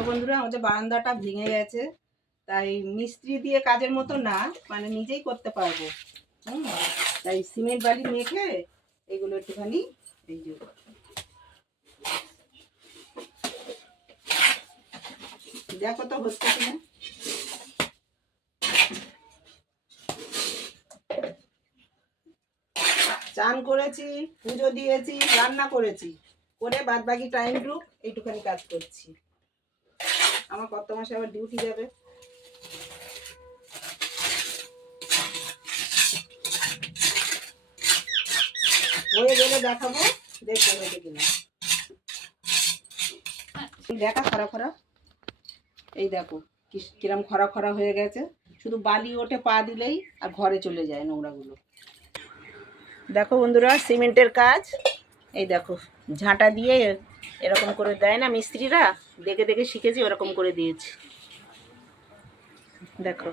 দেখো বন্ধুরা, আমাদের বারান্দাটা ভেঙে গেছে। তাই মিস্ত্রি দিয়ে কাজের মতো না মানে নিজেই করতে পারব। হুম, তাই সিমেন্ট বালি মেখে এগুলো একটুখানি এই যে দেখো তো হচ্ছে কিনা। চান করেছি, পুজো দিয়েছি, রান্না করেছি, করে বাদ বাকি টাইমটুকু এইটুখানি কাজ করছি। আমার কত মাসে আবার ডিউটি যাবে। হয়ে গেলে দেখাবো, দেখতে হয়েছে কিনা। দেখা খরা খরা। এই দেখো কিরম খরা খরা হয়ে গেছে। শুধু বালি ওঠে পা দিলেই আর ঘরে চলে যায় নোংরাগুলো। দেখো বন্ধুরা, সিমেন্টের কাজ। এই দেখো ঝাঁটা দিয়ে এরকম করে দেয় না মিস্ত্রিরা? দেখে দেখে শিখেছি ওরকম করে দিয়েছি। দেখো।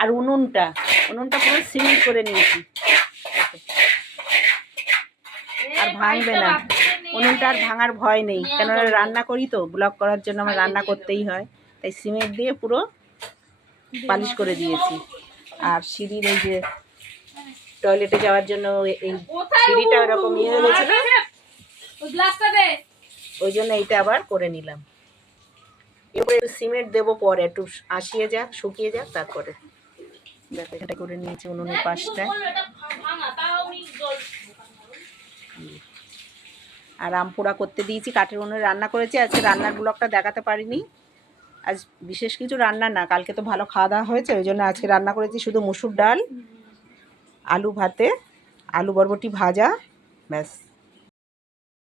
আর উনুনটা উনুনটা পুরো সিমেন্ট করে নিয়েছি। আর ভাঙবে না। উনুনটা আর ভাঙার ভয় নেই। কেননা রান্না করি তো ব্লক করার জন্য আমার রান্না করতেই হয়। তাই সিমেন্ট দিয়ে পুরো পালিশ করে দিয়েছি। আর সিঁড়ির এই যে টয়লেটে যাওয়ার জন্য এই- সিঁড়িটা ওরকম ইয়ে হয়ে গেছিল ওই জন্য এইটা আবার করে নিলাম। এরপরে একটু সিমেন্ট দেবো পরে, একটু আসিয়ে যাক, শুকিয়ে যাক, তারপরে। এটা করে নিয়েছি উনুনের পাশটায় আর আমপোড়া করতে দিয়েছি, কাঠের উনুনে রান্না করেছি, আজকে রান্নার ব্লগটা দেখাতে পারিনি। আজ বিশেষ কিছু রান্না না, কালকে তো ভালো খাওয়া দাওয়া হয়েছে, ওই জন্য আজকে রান্না করেছি শুধু মুসুর ডাল, আলু ভাতে, আলু বরবটি ভাজা, ব্যাস।